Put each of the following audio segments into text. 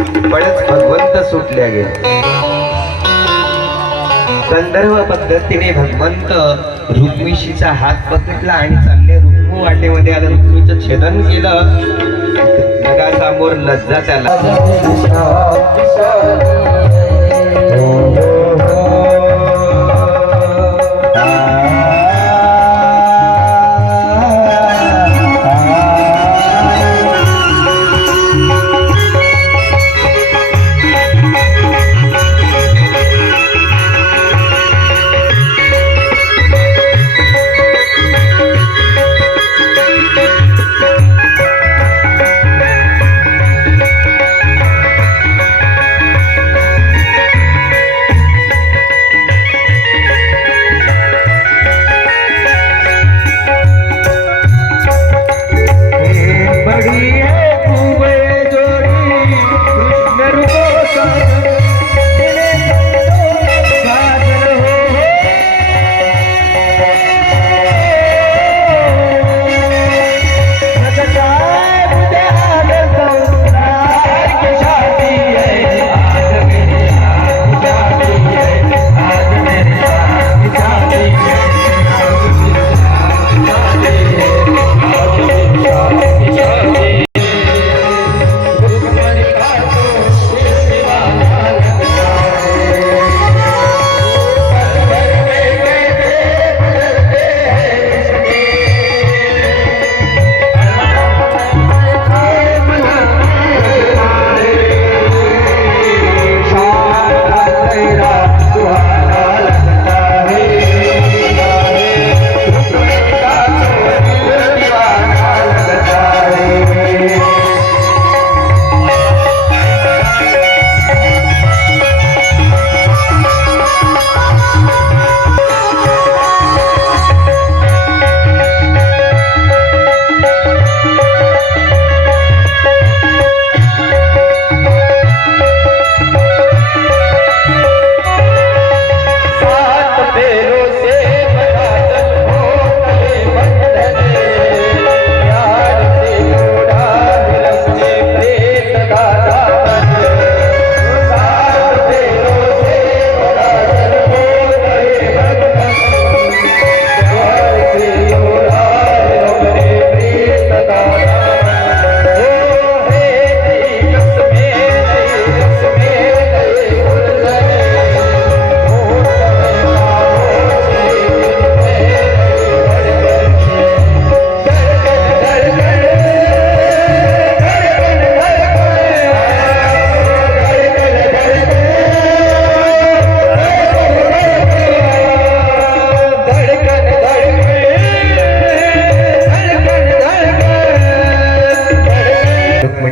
पळत भगवंत सुटल्या गेले. गंधर्व पद्धतीने भगवंत रुक्मिणीचा हात पकडला आणि चालले. रुक्मू वाटेमध्ये आलं, रुक्मिणीचं छेदन केलं. जगासमोर लज्जा त्याला.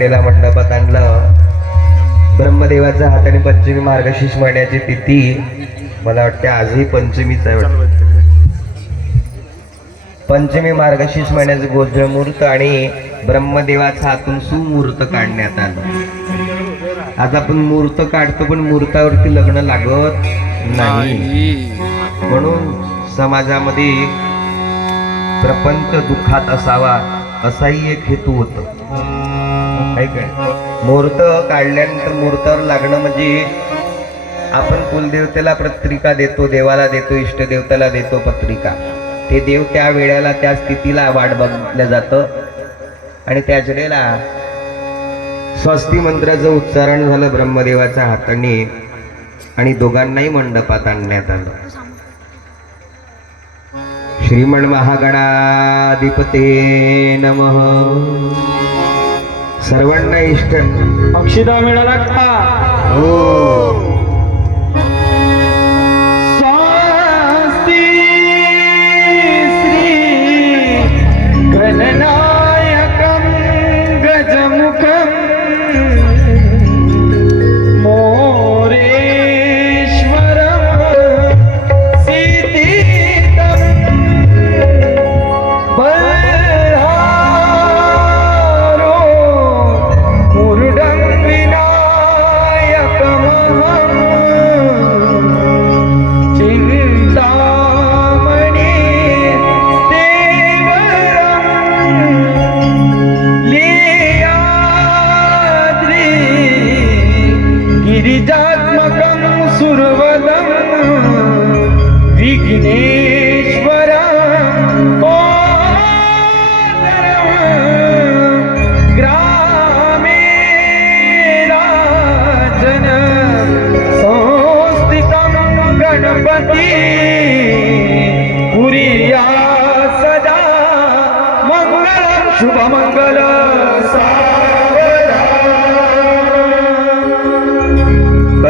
मंडपात आणलं. ब्रह्मदेवाचा हाताने पंचमी मार्गशीर्ष महिन्याची तिथी मला वाटते आजही पंचमीच आहे वाटतं. पंचमी मार्गशीर्ष महिन्याचं गोधळ मुहूर्त आणि ब्रह्मदेवाचा हातून सुमुहूर्त काढण्यात आलं. आज आपण मुहूर्त काढतो पण मुहूर्तावरती लग्न लागत नाही. म्हणून समाजामध्ये प्रपंच दुःखात असावा असाही एक हेतू होतो. मुहूर्त काढल्यानंतर मुहूर्तावर लागणं म्हणजे आपण कुलदेवतेला पत्रिका देतो, देवाला देतो, इष्टदेवतेला देतो पत्रिका. ते देव त्या वेळेला त्या स्थितीला वाट बघितलं जातं आणि त्याच वेळेला स्वस्ती मंत्राचं उच्चारण झालं ब्रह्मदेवाच्या हाताने आणि दोघांनाही मंडपात आणण्यात आलं. श्रीमन महागणाधिपते नमः. सर्वांना इष्ट अक्षिदा मिळाला का? हो. स्वस्ति श्री गणनायकं गजमुखं मोरेश्वरं सिद्धिदं बल्हारो मुरुडं विनायकमहं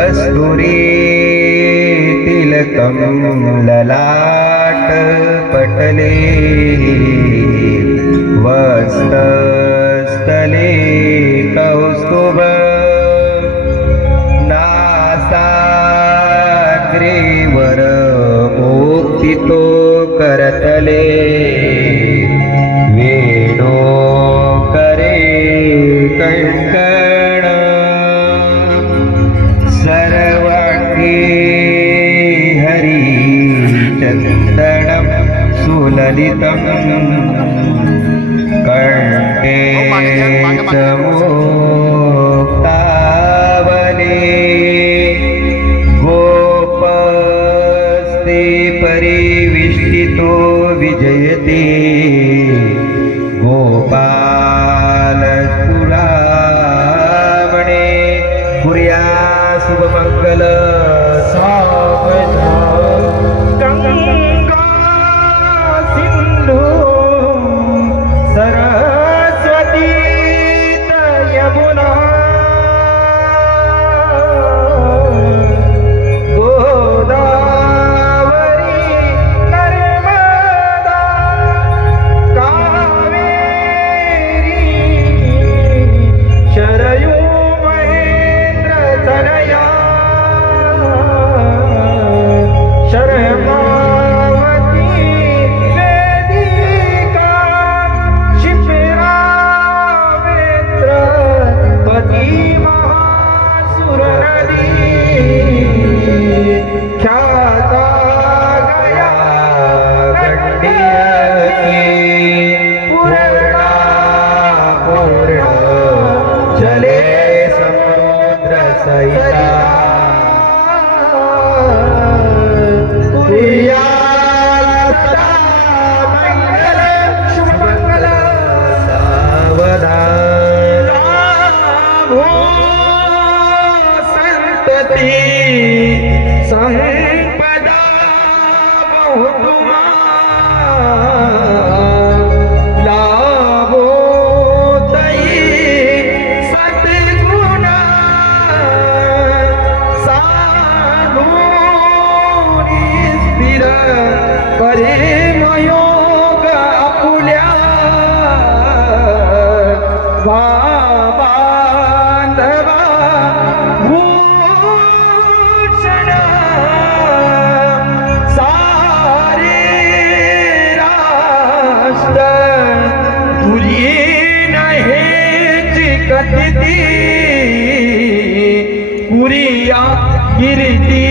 कस्तुरी तिलकं ललाट पटले वस्तस्थले कौस्तुभ नासाग्रेवर मुक्तितो करतले वेणो करे कंकण सर्वांगी हरी चंदनम सुललितम कंठे मुक्तावले गोपस्ते परिविष्टितो विजयते गोपाल तुलावणे कुर्या शुभमंगल सावधा गंगा सिंधू सरस्वती यमुना गोदावरी नर्मदा कावेरी शरयू महेंद्र तनया शर्मावती वेदिका शिप्रा वेत्र पती महासुर नदी ख्याता गया गंडियकी पूर्णा पूर्ण जले समुद्र सहिता कुर्या सदा मंगल शुभमंगल सावधान हो संतती संपदा बहुमा लाभो तई सद्गुण साधुनी स्थिर करे मयोग आपुल्या बांधवा भूषण सारे राष्ट्र तुरी नहे कथिती कुरिया कीर्ती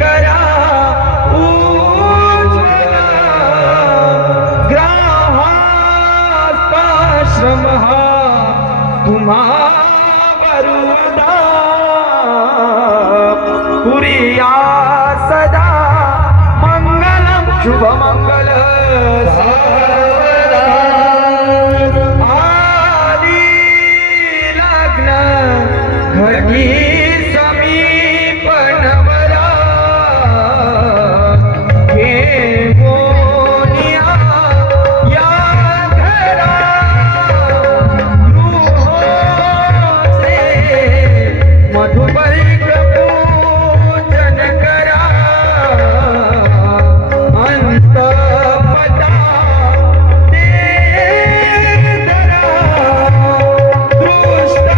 करा उज्ज्वल ग्राहाश्रम तुम्हा वरुदा कुरिया सदा मंगलम शुभमंगल आदि लग्न घटी समीप नवरा हे मोनिया या घरा गृहोत्रे मधुपर्क पूजन करा अंतपदा ते धरा दृष्ट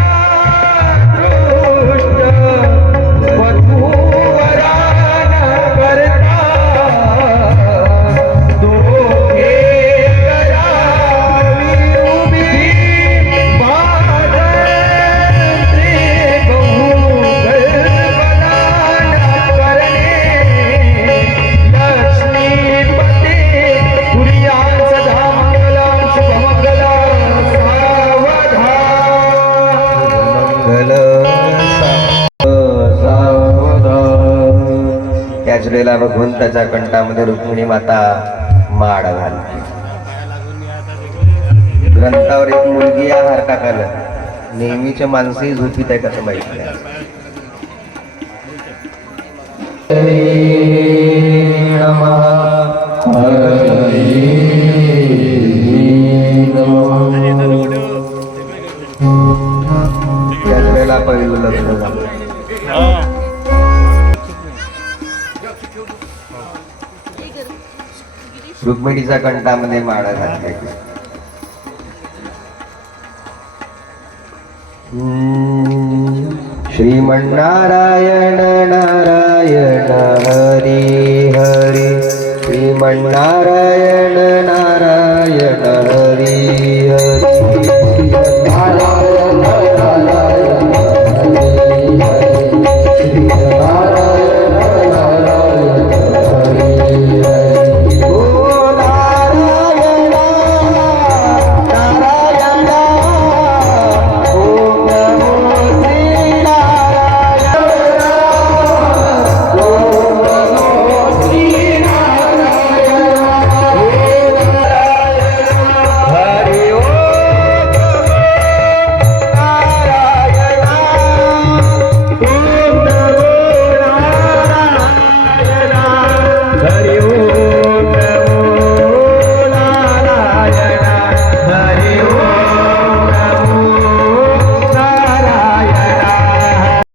दृष्ट वधूवरान करता दोघे करावी उभी बाजंत्री बहुगर्भदान करणे लक्ष्मीपते कुर्या सदा मंगलम शुभमंगलम सावधान त्याच वेळेला भगवंताच्या कंठामध्ये रुक्मिणी माता माड घालते. ग्रंथावर एक मुलगी या हार टाकायला नेहमीच्या माणसंही झोपीत आहे कसं माहित नाही. त्याच वेळेला पहिलं लग्न झालं. रुक्मिणीचा कंठामध्ये माळा घातली. श्रीमन्नारायण नारायण हरी हरी, श्रीमन्नारायण नारायण